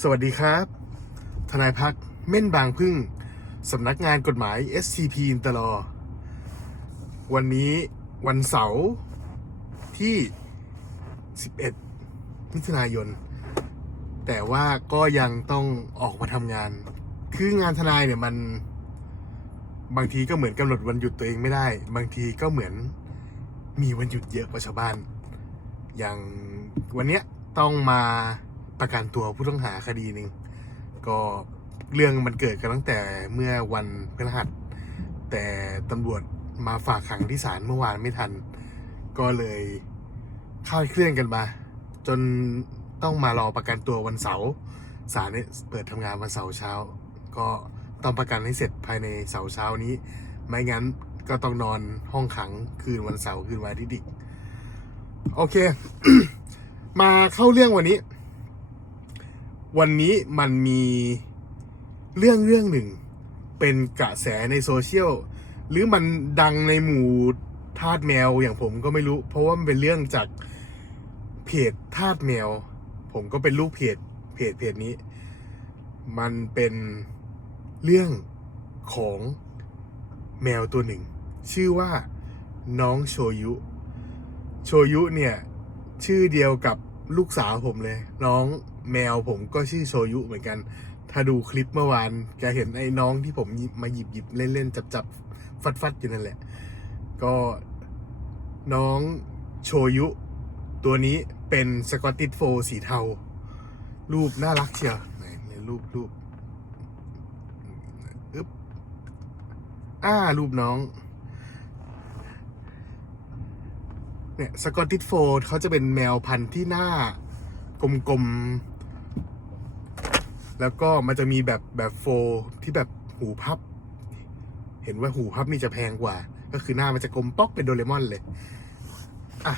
สวัสดีครับ ทนายพักเม่นบางพึ่ง สำนักงานกฎหมาย SCP อินเตอร์ลอวันนี้วันเสาร์ที่ 11 มิถุนายน แต่ว่าก็ยังต้องออกมาทำงาน คืองานทนายเนี่ยมันบางทีก็เหมือนกำหนดวันหยุดตัวเองไม่ได้ บางทีก็เหมือนมีวันหยุดเยอะกว่าชาวบ้าน อย่างวันเนี้ยต้องมา ประกันตัวผู้ต้องหาคดีหนึ่งก็เรื่องมันเกิดกันตั้งแต่เมื่อวันพฤหัส แต่ตำรวจมาฝากขังที่ศาลเมื่อวานไม่ทัน ก็เลยคลาดเคลื่อนกันมา จนต้องมารอประกันตัววันเสาร์ศาลเนี่ยเปิดทำงานวันเสาร์เช้า ก็ต้องประกันให้เสร็จภายในเสาร์เช้านี้ ไม่งั้นก็ต้องนอนห้องขังคืนวันเสาร์คืนวันอาทิตย์อีกโอเค มาเข้าเรื่องวันนี้ วันนี้มันมีเรื่องเรื่องหนึ่ง เป็นกระแสในโซเชียลหรือมันดังในหมู่ทาสแมวอย่างผมก็ไม่รู้ เพราะว่ามันเป็นเรื่องจากเพจทาสแมว ผมก็เป็นลูกเพจเพจเพจนี้ มันเป็นเรื่องของแมวตัวหนึ่ง ชื่อว่าน้องโชยุ โชยุเนี่ย ชื่อเดียวกับ ลูกสาวผมเลย น้องแมวผมก็ชื่อโชยุเหมือนกัน ถ้าดูคลิปเมื่อวานจะเห็นไอ้น้องที่ผมมาหยิบหยิบเล่นเล่นจับจับฟัดฟัดอยู่นั่นแหละ ก็น้องโชยุ ตัวนี้เป็นสกอตติชโฟล์สีเทา รูปน่ารักเชียวไหนรูปรูปอึ๊บอ่ารูปน้อง เนี่ยสกอตติชโฟลด์เขาจะเป็นแมวพันธุ์ที่หน้ากลมๆ แล้วก็มันจะมีแบบแบบโฟลที่แบบหูพับ เห็นว่าหูพับนี่จะแพงกว่า ก็คือหน้ามันจะกลมป๊อกเป็นโดเรมอนเลย อะ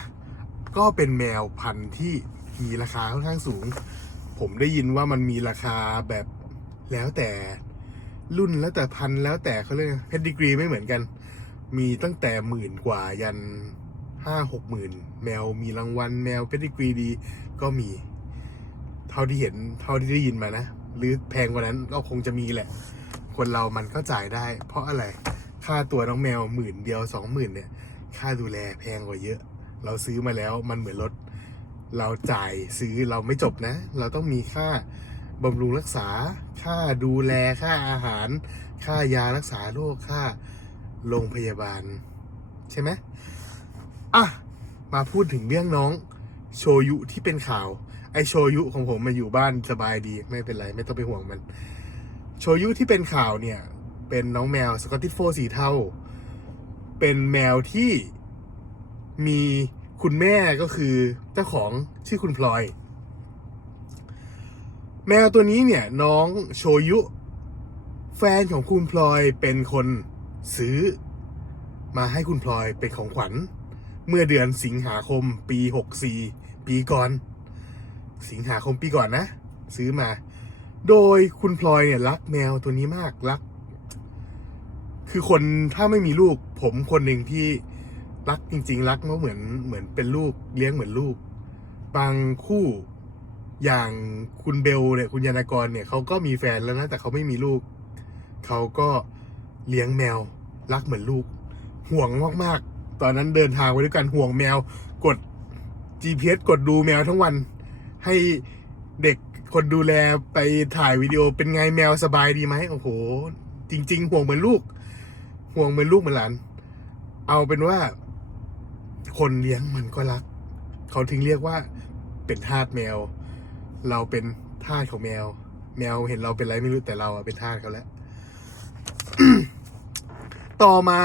ก็เป็นแมวพันธุ์ที่มีราคาค่อนข้างสูง ผมได้ยินว่ามันมีราคาแบบแล้วแต่รุ่นแล้วแต่พันธุ์แล้วแต่เขาเรียกเพดดิกรีไม่เหมือนกัน มีตั้งแต่หมื่นกว่ายัน ห้าหกหมื่นแมวมีรางวัลแมวเพดิกรีดี ก็มี เท่าที่เห็นเท่าที่ได้ยินมานะ หรือแพงกว่านั้นก็คงจะมีแหละ คนเรามันก็จ่ายได้ เพราะอะไรค่าตัวน้องแมวหมื่นเดียวสองหมื่นเนี่ย ค่าดูแลแพงกว่าเยอะ เราซื้อมาแล้วมันเหมือนรถ เราจ่ายซื้อเราไม่จบนะ เราต้องมีค่าบำรุงรักษา ค่าดูแลค่าอาหาร ค่ายารักษาโรคค่าโรงพยาบาล ใช่ไหม อะมาพูดถึงเรื่องน้องโชยุที่เป็นข่าว ไอโชยุของผมมาอยู่บ้านสบายดีไม่เป็นไรไม่ต้องไปห่วงมัน โชยุที่เป็นข่าวเนี่ย เป็นน้องแมวสกอตติโฟสีเทาเป็นแมวที่มีคุณแม่ก็คือเจ้าของชื่อคุณพลอย แมวตัวนี้เนี่ยน้องโชยุ แฟนของคุณพลอยเป็นคนซื้อ มาให้คุณพลอยเป็นของขวัญ เมื่อเดือนสิงหาคมปี 64 ปีก่อน สิงหาคมปีก่อนนะ ซื้อมา โดยคุณพลอยเนี่ยรักแมวตัวนี้มากรัก คือคนถ้าไม่มีลูก ผมคนหนึ่งที่รักจริง ๆ รักเขาเหมือนเหมือนเป็นลูกเลี้ยงเหมือนลูก บางคู่อย่างคุณเบลเนี่ยคุณยานากรเนี่ยเขาก็มีแฟนแล้วนะแต่เขาไม่มีลูกเขาก็เลี้ยงแมว รักเหมือนลูก ห่วงมากๆ ตอนนั้นเดินทางไปด้วยกันห่วงแมว กด GPS กดดูแมวทั้งวัน ให้เด็กคนดูแลไปถ่ายวิดีโอเป็นไงแมวสบายดีไหมโอ้โห จริง ๆ ห่วงเหมือนลูก ห่วงเหมือนลูกเหมือนหลาน เอาเป็นว่า คนเลี้ยงมันก็รัก เขาถึงเรียกว่าเป็นทาสแมว เราเป็นทาสของแมว แมวเห็นเราเป็นไรไม่รู้แต่เราอะเป็นทาสเขาแล้วต่อมา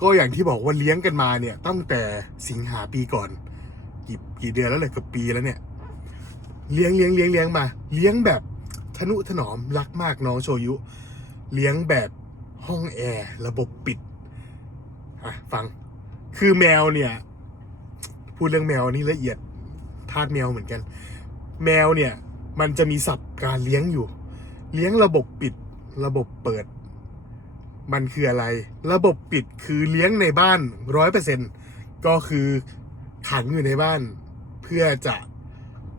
ก็อย่างที่บอกว่าเลี้ยงกันมาเนี่ย ตั้งแต่สิงหาปีก่อน กี่กี่เดือนแล้วเลยเกือบปีแล้วเนี่ย เลี้ยงเลี้ยงเลี้ยงเลี้ยงมา เลี้ยงแบบทนุถนอมรักมากน้องโชยุ เลี้ยงแบบห้องแอร์ระบบปิดอะฟัง คือแมวเนี่ย พูดเรื่องแมวนี่ละเอียดทาสแมวเหมือนกัน แมวเนี่ย มันจะมีศัพท์การเลี้ยงอยู่ เลี้ยงระบบปิด ระบบเปิด มันคืออะไร ระบบปิดคือเลี้ยงในบ้านร้อยเปอร์เซ็นก็คือขังอยู่ในบ้าน เพื่อจะ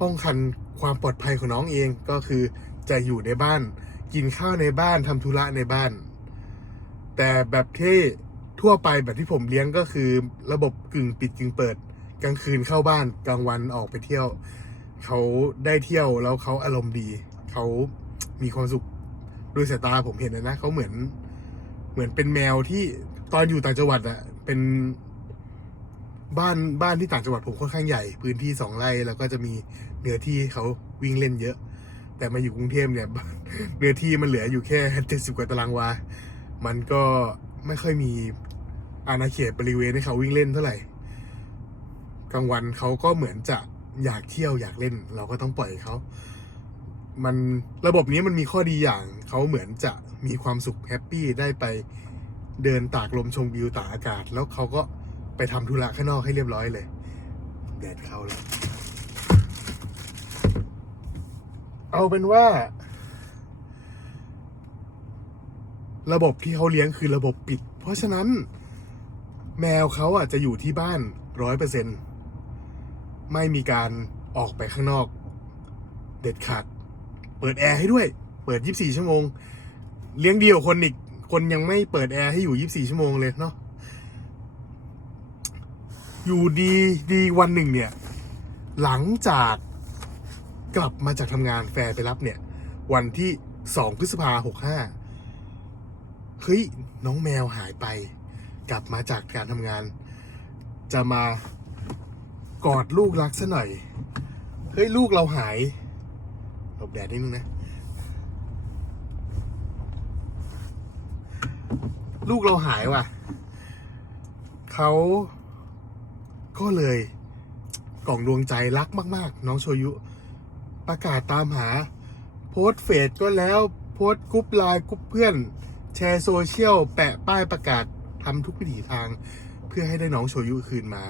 ป้องกันความปลอดภัยของน้องเองก็คือจะอยู่ในบ้าน กินข้าวในบ้านทำธุระในบ้าน แต่แบบที่ทั่วไปแบบที่ผมเลี้ยงก็คือ ระบบกึ่งปิดกึ่งเปิด กลางคืนเข้าบ้านกลางวันออกไปเที่ยว เขาได้เที่ยวแล้วเขาอารมณ์ดี เขามีความสุขโดยสายตาผมเห็นนะนะเขาเหมือน เหมือนเป็นแมวที่ตอนอยู่ต่างจังหวัดอะเป็นบ้านบ้านที่ต่างจังหวัดผมค่อนข้างใหญ่ พื้นที่สองไร่แล้วก็จะมีเนื้อที่เขาวิ่งเล่นเยอะ แต่มาอยู่กรุงเทพเนี่ยเนื้อที่มันเหลืออยู่แค่เจ็ดสิบกว่าตารางวา มันก็ไม่ค่อยมีอาณาเขตบริเวณให้เขาวิ่งเล่นเท่าไหร่กลางวันเขาก็เหมือนจะอยากเที่ยวอยากเล่น เราก็ต้องปล่อยเขา มันระบบนี้มันมีข้อดีอย่างเขาเหมือนจะมีความสุขแฮปปี้ได้ไปเดินตากลมชมวิวตากอากาศ แล้วเขาก็ไปทำธุระข้างนอกให้เรียบร้อยเลย แดดเข้าแล้ว เอาเป็นว่า ระบบที่เขาเลี้ยงคือระบบปิด เพราะฉะนั้น แมวเขาอะจะอยู่ที่บ้านร้อยเปอร์เซ็นไม่มีการออกไปข้างนอก เด็ดขาด เปิดแอร์ให้ด้วย เปิด 24 ชั่วโมง เลี้ยงเดี่ยวคนอีก คนยังไม่เปิดแอร์ให้อยู่ 24 ชั่วโมงเลยเนาะ อยู่ดีดีวันหนึ่งเนี่ย หลังจากกลับมาจากทำงานแฟนไปรับเนี่ย วันที่ 2 พฤษภาหกห้าเฮ้ย น้องแมวหายไป กลับมาจากการทำงาน จะมากอดลูกรักซะหน่อย เฮ้ย ลูกเราหาย หลบแดดนิดนึงนะ ลูกเราหายว่ะ เขาก็เลยกล่องดวงใจรักมาก ๆ น้องโชยุ ประกาศตามหา โพสเฟซก็แล้ว โพสกรุ๊ปไลน์กรุ๊ปเพื่อน แชร์โซเชียล แปะป้ายประกาศทำทุกวิถีทาง เพื่อให้ได้น้องโชยุคืนมา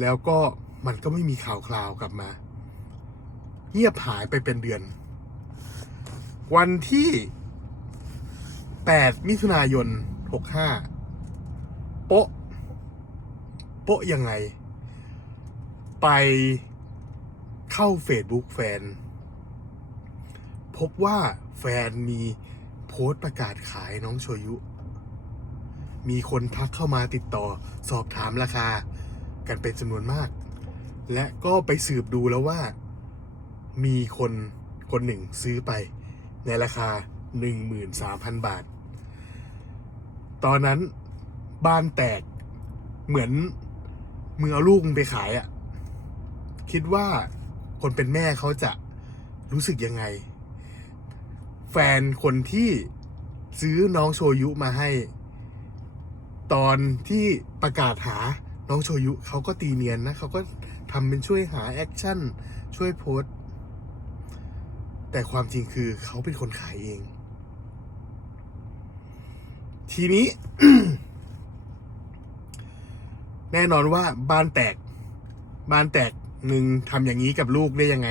แล้วก็มันก็ไม่มีข่าวคราวกลับมา เงียบหายไปเป็นเดือน วันที่ 8 มิถุนายน 65 โป๊ะ โป๊ะยังไง ไปเข้า Facebook แฟน พบว่าแฟนมีโพสต์ประกาศขายน้องโชยุ มีคนทักเข้ามาติดต่อสอบถามราคา กันเป็นจำนวนมาก และก็ไปสืบดูแล้วว่า มีคนคนหนึ่งซื้อไปในราคา 13,000 บาท ตอนนั้นบ้านแตกเหมือนมึงเอาลูกมึงไปขายอะ่ะคิดว่าคนเป็นแม่เขาจะรู้สึกยังไง แฟนคนที่ซื้อน้องโชยุมาให้ ตอนที่ประกาศหาน้องโชยุเขาก็ตีเนียนนะเขาก็ทำเป็นช่วยหาแอคชั่น ช่วยโพสต์ แต่ความจริงคือเขาเป็นคนขายเอง ทีนี้ แน่นอนว่าบ้านแตก บ้านแตกหนึ่งทำอย่างนี้กับลูกได้ยังไง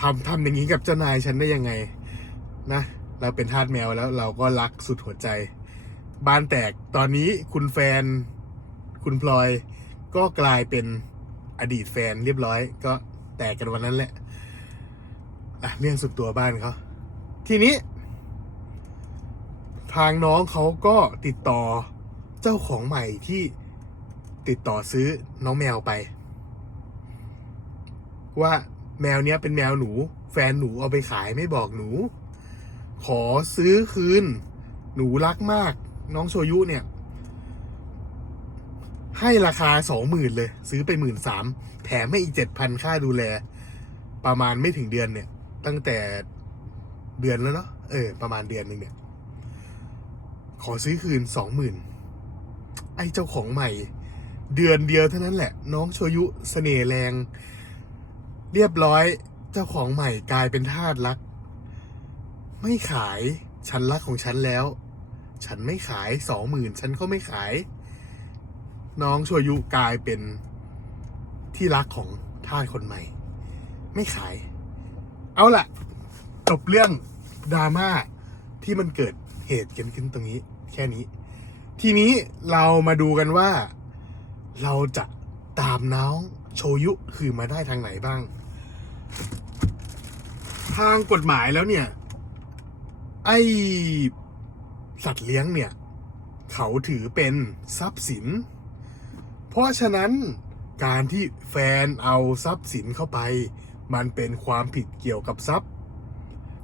ทำทำอย่างนี้กับเจ้านายฉันได้ยังไง นะเราเป็นทาสแมวแล้วเราก็รักสุดหัวใจ บ้านแตกตอนนี้คุณแฟน คุณพลอย ก็กลายเป็นอดีตแฟนเรียบร้อย ก็แตกกันวันนั้นแหละ อะเรื่องสุดตัวบ้านเขาทีนี้ ทางน้องเขาก็ติดต่อเจ้าของใหม่ที่ติดต่อซื้อน้องแมวไป ว่าแมวเนี้ยเป็นแมวหนู แฟนหนูเอาไปขายไม่บอกหนู ขอซื้อคืน หนูรักมาก น้องโชยุเนี่ย ให้ราคาสองหมื่นเลย ซื้อไปหมื่นสามแถมให้อีกเจ็ดพันค่าดูแล ประมาณไม่ถึงเดือนเนี่ย ตั้งแต่เดือนแล้วเนาะเออ ประมาณเดือนหนึ่งเนี่ย ขอซื้อคืนสองหมื่นไอ้เจ้าของใหม่ เดือนเดียวเท่านั้นแหละ น้องโชยุสเสน่ห์แรง เรียบร้อยเจ้าของใหม่กลายเป็นทาสรัก ไม่ขายฉันรักของฉันแล้ว ฉันไม่ขายสองหมื่นฉันก็ไม่ขาย น้องโชยุกลายเป็นที่รักของทาสคนใหม่ ไม่ขาย เอาล่ะ จบเรื่องดราม่าที่มันเกิดเหตุกันขึ้นตรงนี้ แค่นี้ ทีนี้เรามาดูกันว่า เราจะตามน้องโชยุคืนมาได้ทางไหนบ้าง ทางกฎหมายแล้วเนี่ย ไอสัตว์เลี้ยงเนี่ย เขาถือเป็นทรัพย์สิน เพราะฉะนั้นการที่แฟนเอาทรัพย์สินเข้าไป มันเป็นความผิดเกี่ยวกับทรัพย์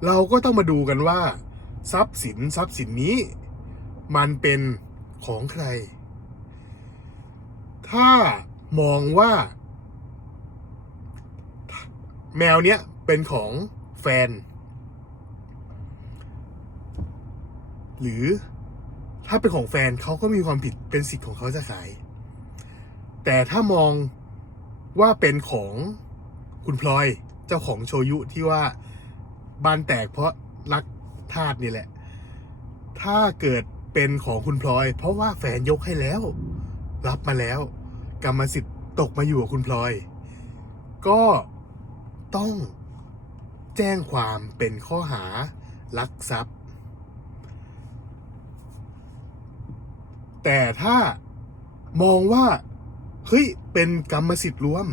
เราก็ต้องมาดูกันว่า ทรัพย์สินทรัพย์สินนี้ มันเป็นของใคร ถ้ามองว่า แมวเนี้ยเป็นของแฟน หรือถ้าเป็นของแฟนเขาก็มีความผิดเป็นสิทธิ์ของเขาจะขาย แต่ถ้ามองว่าเป็นของ คุณพลอยเจ้าของโชยุที่ว่าบ้านแตกเพราะรักทาสนี่แหละ ถ้าเกิดเป็นของคุณพลอย เพราะว่าแฟนยกให้แล้ว รับมาแล้ว กรรมสิทธิ์ตกมาอยู่กับคุณพลอย ก็ต้องแจ้งความเป็นข้อหารักทรัพย์ แต่ถ้ามองว่า เฮ้ย เป็นกรรมสิทธิ์รวม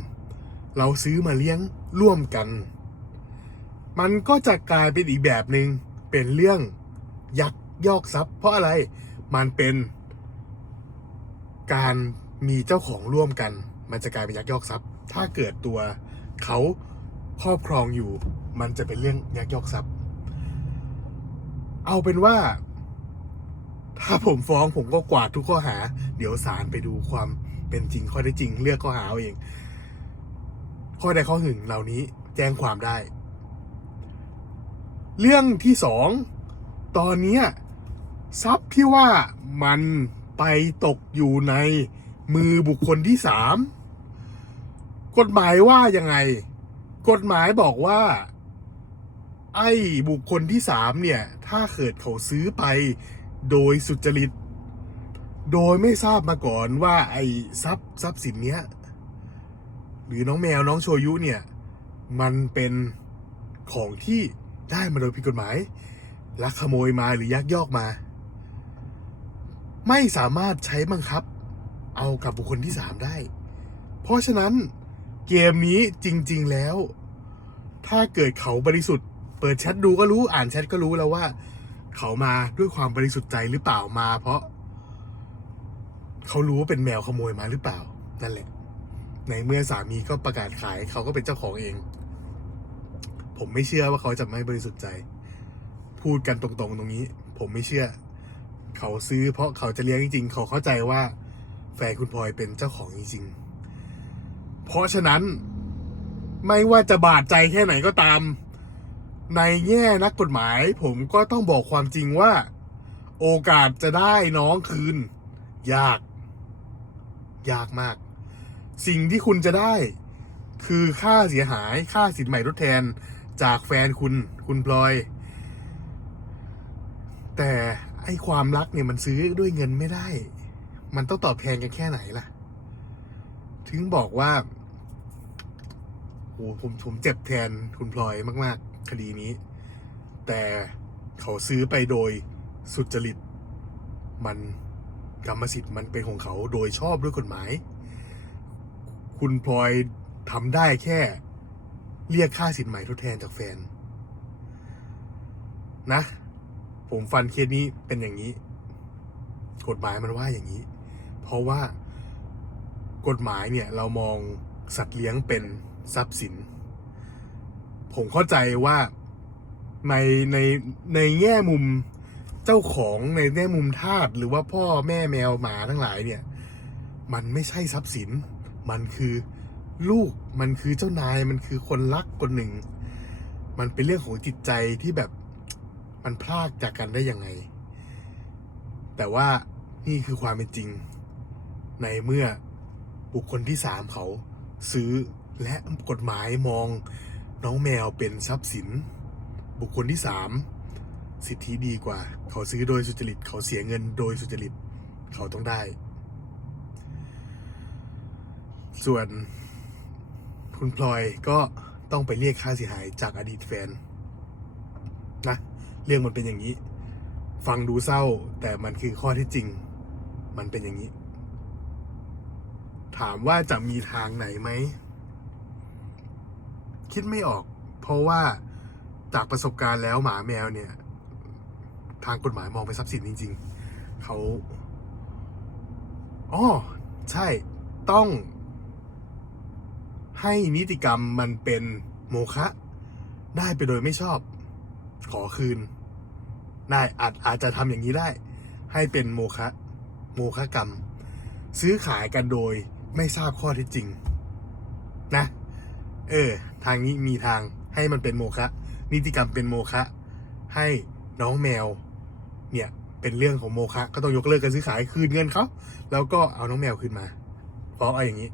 เราซื้อมาเลี้ยงร่วมกัน มันก็จะกลายเป็นอีกแบบหนึง่งเป็นเรื่องยักยอกทรัพย์ เพราะอะไรมันเป็นการมีเจ้าของร่วมกัน มันจะกลายเป็นยักยอกทรัพย์ ถ้าเกิดตัวเขาครอบครองอยู่ มันจะเป็นเรื่องยักยอกทรัพย์ เอาเป็นว่า ถ้าผมฟ้องผมก็กวาดทุกข้อหา เดี๋ยวศาลไปดูความเป็นจริงข้อได้จริง เลือกข้อหาเอาเอง ข้อใดข้อหนึ่งเหล่านี้แจ้งความได้ เรื่องที่สองตอนนี้ทรัพย์ที่ว่ามันไปตกอยู่ในมือบุคคลที่สามกฎหมายว่ายังไง กฎหมายบอกว่า ไอ้บุคคลที่สามเนี่ย ถ้าเกิดเขาซื้อไปโดยสุจริต โดยไม่ทราบมาก่อนว่าไอ้ทรัพย์ทรัพย์สินเนี้ย หรือน้องแมวน้องโชยุเนี่ย มันเป็นของที่ได้มาโดยผิดกฎหมาย ลักขโมยมาหรือยักยอกมา ไม่สามารถใช้บังคับ เอากับบุคคลที่สามได้ เพราะฉะนั้นเกมนี้จริง ๆแล้ว ถ้าเกิดเขาบริสุทธิ์ เปิดแชทดูก็รู้อ่านแชทก็รู้แล้วว่า เขามาด้วยความบริสุทธิ์ใจหรือเปล่ามา เพราะ เขารู้ว่าเป็นแมวขโมยมาหรือเปล่านั่นแหละ ในเมื่อสามีก็ประกาศขายเขาก็เป็นเจ้าของเอง ผมไม่เชื่อว่าเขาจะไม่บริสุทธิ์ใจ พูดกันตรงๆตรงนี้ ผมไม่เชื่อ เขาซื้อเพราะเขาจะเลี้ยงจริงๆ เขาเข้าใจว่าแฟนคุณพลอยเป็นเจ้าของจริงๆ เพราะฉะนั้นไม่ว่าจะบาดใจแค่ไหนก็ตาม ในแง่นักกฎหมาย ผมก็ต้องบอกความจริงว่า โอกาสจะได้น้องคืน ยาก ยากมาก สิ่งที่คุณจะได้ คือค่าเสียหายค่าสินใหม่ทดแทนจากแฟนคุณคุณพลอย แต่ไอความรักเนี่ยมันซื้อด้วยเงินไม่ได้ มันต้องตอบแทนกันแค่ไหนล่ะ ถึงบอกว่าโหผมผมเจ็บแทนคุณพลอยมาก ๆ คดีนี้ แต่เขาซื้อไปโดยสุจริต มันกรรมสิทธิ์มันเป็นของเขาโดยชอบด้วยกฎหมาย คุณพลอยทำได้แค่ เรียกค่าสินใหม่ทดแทนจากแฟน นะ ผมฟันเคสนี้เป็นอย่างนี้ กฎหมายมันว่าอย่างนี้ เพราะว่ากฎหมายเนี่ยเรามองสัตว์เลี้ยงเป็นทรัพย์สิน ผมเข้าใจว่าในในในแง่มุมเจ้าของในแง่มุมทาสหรือว่าพ่อแม่แมวหมาทั้งหลายเนี่ย มันไม่ใช่ทรัพย์สิน มันคือลูกมันคือเจ้านายมันคือคนรักคนหนึ่ง มันเป็นเรื่องของจิตใจที่แบบมันพลากจากกันได้ยังไง แต่ว่านี่คือความเป็นจริง ในเมื่อบุคคลที่สามเขาซื้อและกฎหมายมองน้องแมวเป็นทรัพย์สิน บุคคลที่สามสิทธิดีกว่า เขาซื้อโดยสุจริต เขาเสียเงินโดยสุจริต เขาต้องได้ ส่วนคุณพลอยก็ต้องไปเรียกค่าเสียหายจากอดีตแฟนนะเรื่องมันเป็นอย่างนี้ ฟังดูเศร้า แต่มันคือข้อที่จริง มันเป็นอย่างนี้ ถามว่าจะมีทางไหนไหม คิดไม่ออก เพราะว่าจากประสบการณ์แล้วหมาแมวเนี่ย ทางกฎหมายมองเป็นทรัพย์สินจริง ๆเขาอ๋อใช่ต้อง ให้นิติกรรมมันเป็นโมฆะได้ไปโดยไม่ชอบ ขอคืนได้อาจอาจจะทำอย่างนี้ได้ ให้เป็นโมฆะโมฆะกรรม ซื้อขายกันโดยไม่ทราบข้อเท็จจริง นะ เออ ทางนี้มีทางให้มันเป็นโมฆะนิติกรรมเป็นโมฆะให้น้องแมว เนี่ยเป็นเรื่องของโมฆะก็ต้องยกเลิกการซื้อขายคืนเงินเขาแล้วก็เอาน้องแมวคืนมาฟ้องเอาอย่างนี้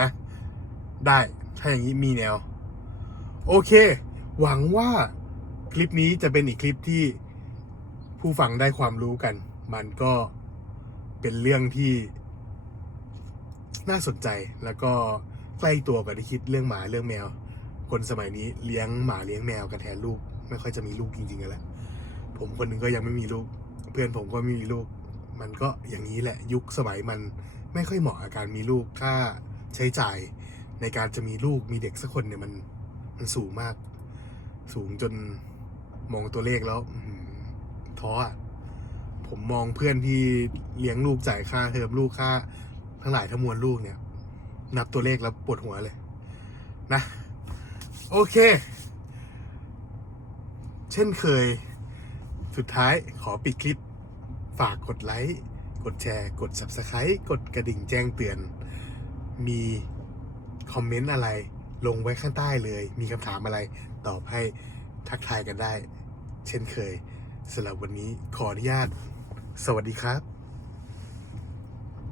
นะ ได้ ถ้าอย่างนี้มีแนว โอเค หวังว่าคลิปนี้จะเป็นอีกคลิปที่ผู้ฟังได้ความรู้กัน มันก็เป็นเรื่องที่น่าสนใจแล้วก็ใกล้ตัวกว่าที่คิดเรื่องหมาเรื่องแมว คนสมัยนี้เลี้ยงหมาเลี้ยงแมวกันแทนลูก ไม่ค่อยจะมีลูกจริงๆกันแล้วผมคนหนึงก็ยังไม่มีลูก เพื่อนผมก็ไม่มีลูก มันก็อย่างนี้แหละยุคสมัยมันไม่ค่อยเหมาะกับการมีลูกค่าใช้จ่าย ในการจะมีลูกมีเด็กสักคนเนี่ยมันมันสูงมาก สูงจนมองตัวเลขแล้วท้อผมมองเพื่อนที่เลี้ยงลูกจ่ายค่าเทอมลูกค่า ทั้งหลายทั้งมวลลูกเนี่ย นับตัวเลขแล้วปวดหัวเลย นะ โอเค เช่นเคย สุดท้ายขอปิดคลิป ฝากกดไลค์ กดแชร์ กด Subscribe กดกระดิ่งแจ้งเตือน มี คอมเมนต์อะไร ลงไว้ข้างใต้เลย มีคำถามอะไร ตอบให้ทักทายกันได้ เช่นเคยสำหรับวันนี้ขออนุญาต สวัสดีครับ